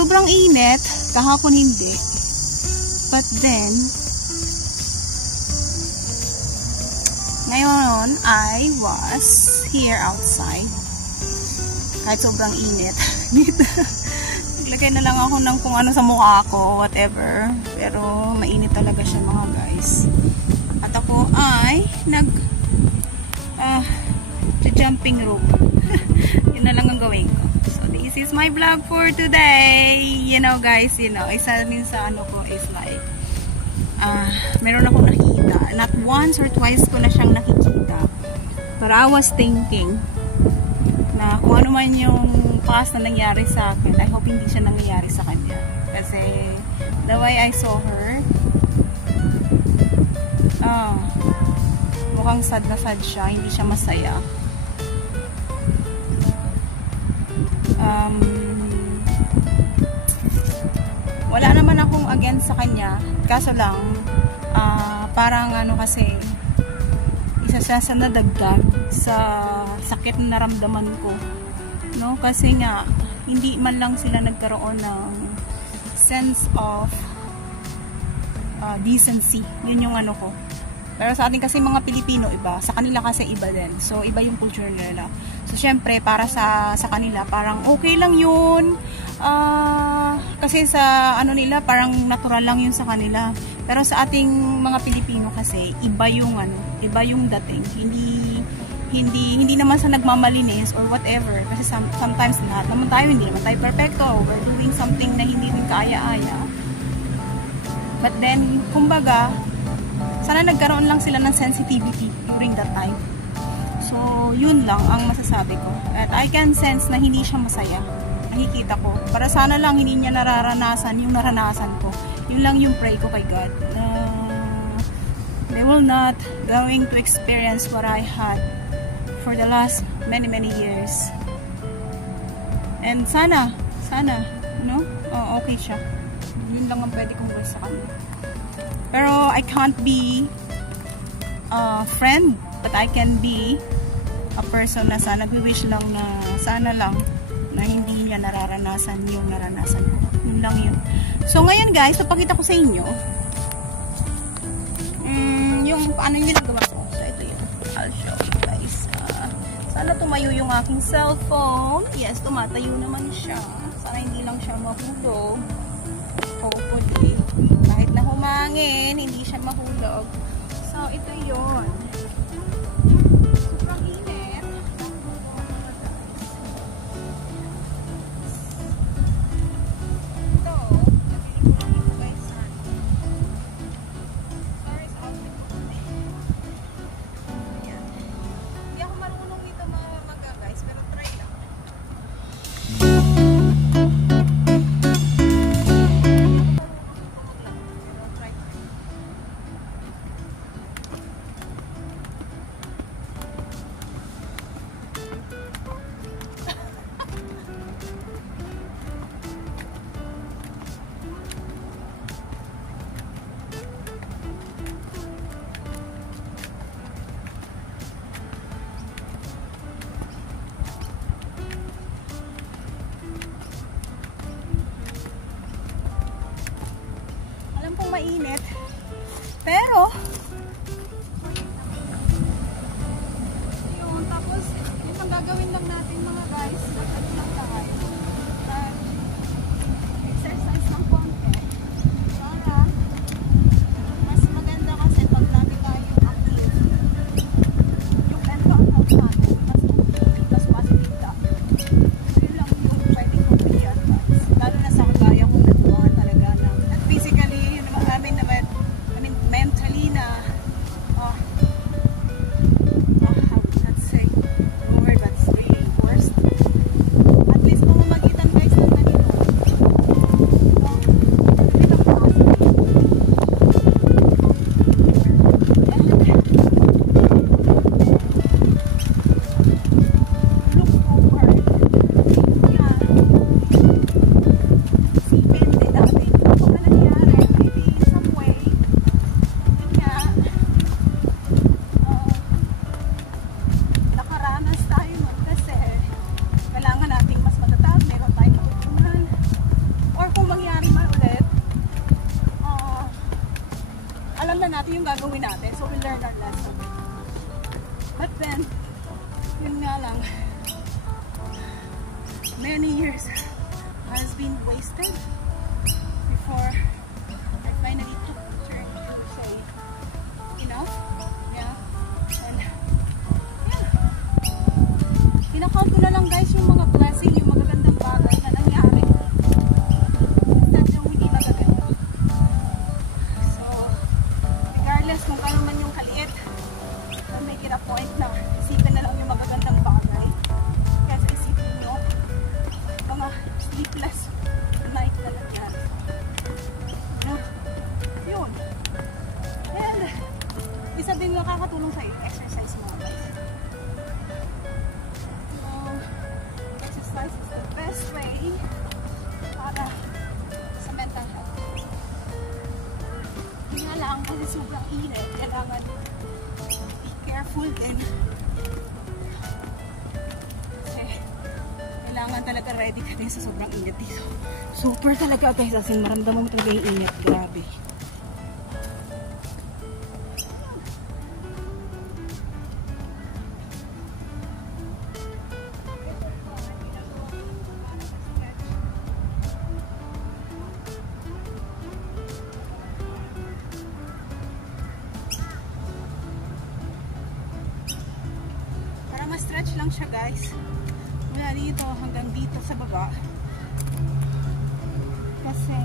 Sobrang init, kahapon hindi. But then, ngayon I was here outside. Kahit sobrang init. Naglagay na lang ako ng kung ano sa mukha ko, whatever. Pero mainit talaga siya mga guys. At ako ay jumping rope. Yun na lang ang gawin ko. This is my vlog for today. You know guys, you know, isa din sa ano ko is like meron akong nakita. Not once or twice ko na siyang nakikita. But I was thinking na kung ano man yung past na nangyari sa akin, I hope hindi siya nangyayari sa kanya. Kasi the way I saw her, mukhang sad na sad siya. Hindi siya masaya. Wala naman akong against sa kanya, kaso lang parang ano kasi isa siya sa nadagdag sa sakit na naramdaman ko, no? Kasi nga hindi man lang sila nagkaroon ng sense of decency. Yun yung ano ko. Pero sa atin kasi mga Pilipino iba, sa kanila kasi iba din. So iba yung culture nila. So syempre para sa kanila parang okay lang yun. Kasi sa ano nila parang natural lang yun sa kanila. Pero sa ating mga Pilipino kasi iba yung ano, iba yung dating. Hindi naman sa nagmamalinis or whatever. Kasi sometimes lahat naman tayo, hindi naman tayo perfecto. We're doing something na hindi rin kaaya-aya. But then, kumbaga, sana nagkaroon lang sila ng sensitivity during that time. So, yun lang ang masasabi ko. At I can sense na hindi siya masaya. Nakikita ko. Para sana lang hindi niya nararanasan yung naranasan ko. Yun lang yung pray ko kay God. They will not going to experience what I had for the last many years. And sana, no? Oh, okay siya. Yun lang ang pwede kong gawin sa kanya. Pero I can't be a friend, but I can be a person na sana nag-wish lang na sana lang na hindi niya nararanasan yung naranasan ko. Yun lang yun. So ngayon guys, papakita ko sa inyo yung paano yung ginagawa ko. So ito yun. I'll show you guys. Sana tumayo yung aking cellphone. Yes, tumatayo naman siya. Sana hindi lang siya mahulog. Hopefully. Kahit na humangin, hindi siya mahulog. So, ito yun. Sobrang init. Ito. Ito guys. Sorry sa outfit ko. Ayan. Hindi ako marunong dito mga guys, pero try lang. Mainit. Pero yun, tapos yun ang gagawin lang natin mga guys. Ano lang tayo. Exercise ng konti. Para mas maganda kasi pag lagi tayo active. Yung mental health natin mas positive tayo. Yun lang yung pwede kong bigyan guys. Lalo na sa kagaya kong natuwa talaga na physically mentally na how let's say word that's really worst. At least kung alam na natin yung gagawin natin. So, we'll learn our lesson. But then, yun nga lang, many years has been wasted before I finally took the turn to say, enough. Yeah. And, yeah. Kinakount ko na lang guys yung mga blessing, yung magagandang bagay na nangyari. Instead yung hindi magaganda. So, regardless kung ano man yung kaliit, make it a point na isipin na lang yung magagandang bagay. Kasi isipin nyo, mga sleepless night na nangyari. No? Yun. And, isa din nakakatulong sa exercise mo guys. So, exercise is the best way para sa mental health. Hindi nga lang kasi sobrang init, kailangan be careful din. Kasi kailangan talaga ready ka din sa sobrang init dito. Super talaga guys, as in maramdaman mo talaga yung init. Grabe. Stretch lang siya guys, mula dito hanggang dito sa baba kasi